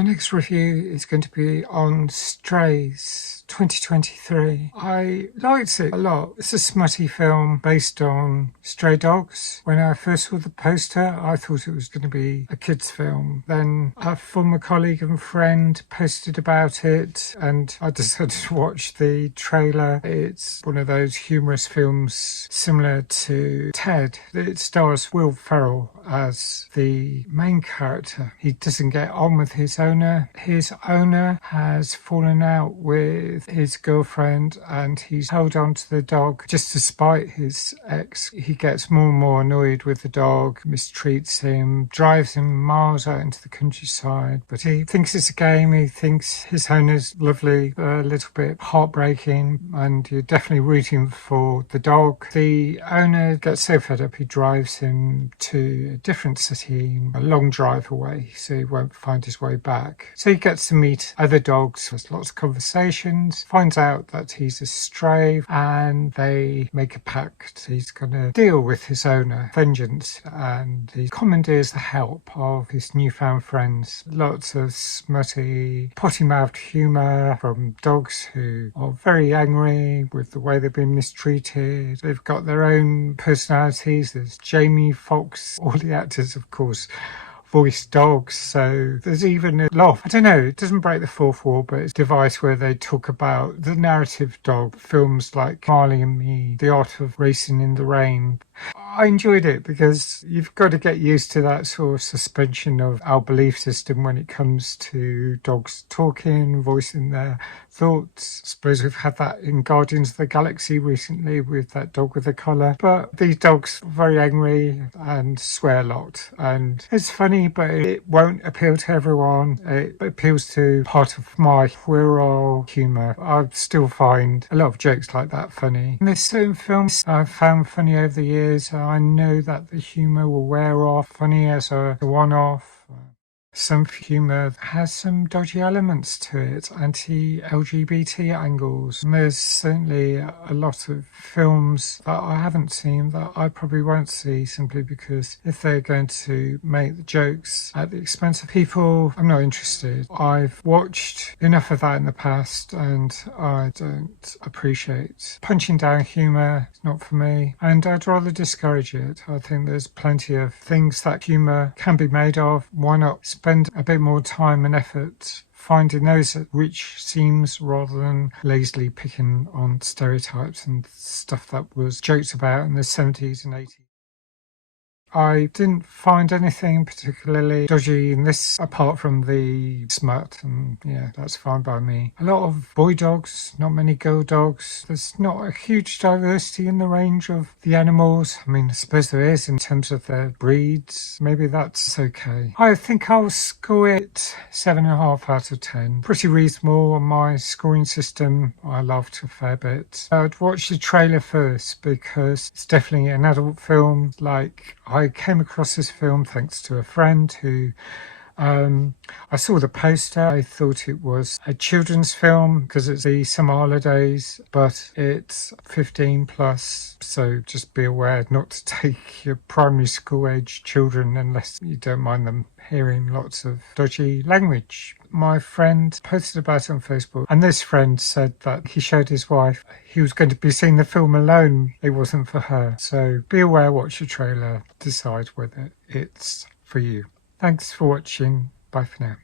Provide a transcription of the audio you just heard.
My next review is going to be on Strays 2023. I liked it a lot. It's a smutty film based on stray dogs. When I first saw the poster, I thought it was going to be a kids' film. Then a former colleague and friend posted about it, and I decided to watch the trailer. It's one of those humorous films similar to Ted. It stars Will Ferrell as the main character. He doesn't get on with his owner. His owner has fallen out with his girlfriend and he's held on to the dog just to spite his ex. He gets more and more annoyed with the dog, mistreats him, drives him miles out into the countryside, but he thinks it's a game. He thinks his owner's lovely, a little bit heartbreaking, and you're definitely rooting for the dog. The owner gets so fed up he drives him to a different city, a long drive away, so he won't find his way back. So he gets to meet other dogs, has lots of conversations, finds out that he's a stray, and they make a pact. He's going to deal with his owner, vengeance, and he commandeers the help of his newfound friends. Lots of smutty, potty-mouthed humour from dogs who are very angry with the way they've been mistreated. They've got their own personalities. There's Jamie Foxx, all the actors, of course, voice dogs, so there's even a laugh. I don't know, it doesn't break the fourth wall, but it's a device where they talk about the narrative dog. Films like Marley and Me, The Art of Racing in the Rain. I enjoyed it because you've got to get used to that sort of suspension of our belief system when it comes to dogs talking, voicing their thoughts. I suppose we've had that in Guardians of the Galaxy recently with that dog with the collar. But these dogs are very angry and swear a lot. And it's funny, but it won't appeal to everyone. It appeals to part of my puerile humour. I still find a lot of jokes like that funny. And there's certain films I've found funny over the years. I know that the humour will wear off, funny as a one-off. Some humour has some dodgy elements to it, anti-LGBT angles. And there's certainly a lot of films that I haven't seen that I probably won't see, simply because if they're going to make the jokes at the expense of people, I'm not interested. I've watched enough of that in the past and I don't appreciate punching down humour. It's not for me, and I'd rather discourage it. I think there's plenty of things that humour can be made of. Why not spend a bit more time and effort finding those which seems, rather than lazily picking on stereotypes and stuff that was joked about in the 70s and 80s. I didn't find anything particularly dodgy in this, apart from the smut, and yeah, that's fine by me. A lot of boy dogs, not many girl dogs. There's not a huge diversity in the range of the animals. I mean, I suppose there is in terms of their breeds. Maybe that's okay. I think I'll score it 7.5 out of 10. Pretty reasonable on my scoring system. I laughed a fair bit. I'd watch the trailer first because it's definitely an adult film. I came across this film thanks to a friend who I saw the poster. I thought it was a children's film because it's the summer holidays, but it's 15 plus, so just be aware not to take your primary school age children unless you don't mind them hearing lots of dodgy language. My friend posted about it on Facebook, and this friend said that he showed his wife he was going to be seeing the film alone. It wasn't for her. So be aware, watch the trailer, decide whether it's for you. Thanks for watching. Bye for now.